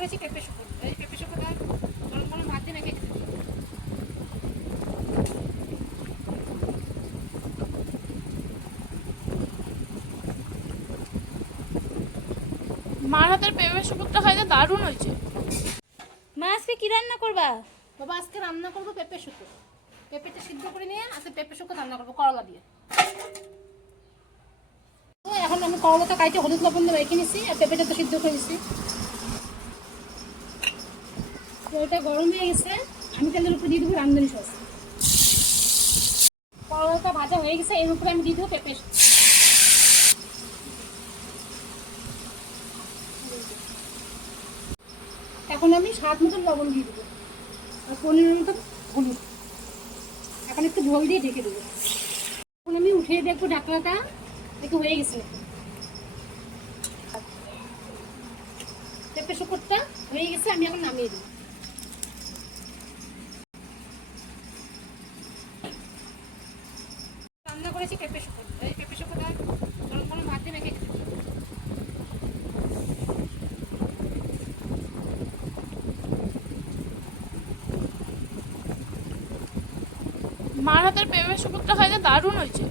করেছি পেঁপে শুকো এই পেঁপে শুকোটা গরম গরম ভাত দিয়ে মেখে খেতে মার হাতের পেঁপে শুকুরটা খাইতে দারুণ হয়েছে। মা আজকে কি রান্না করবা? বাবা আজকে রান্না করব পেঁপে শুকো পেঁপেটা সিদ্ধ করে নিয়ে আজকে পেঁপে শুকো রান্না করব করলা দিয়ে। এখন আমি করলাটা কাইটে হলুদ লবণ দিয়ে রেখে নিচ্ছি আর পেঁপেটা তো সিদ্ধ করে নিচ্ছি তো এটা গরম হয়ে গেছে, আমি তেলের উপরে দিয়ে দেবো রান্ধনি সস করলাটা ভাজা হয়ে গেছে, এর উপরে আমি দিয়ে দেবো পেঁপে এখন আমি স্বাদ মতন লবণ দিয়ে দেবো, আর পনেরো মতন হলুদ। এখন একটু ঝোল দিয়ে ঢেকে দেবো। এখন আমি উঠিয়ে দেখব ঢাকনাটা একটু হয়ে গেছে। পেঁপে শুকরটা হয়ে গেছে, আমি এখন নামিয়ে দিই রান্না করেছি, পেঁপে শুকর এই পেঁপে শুকরটা গরম গরম ভাত দিয়ে মেখে খেতে মার হাতের পেঁপে শুকুরটা খাইতে দারুণ হয়েছে।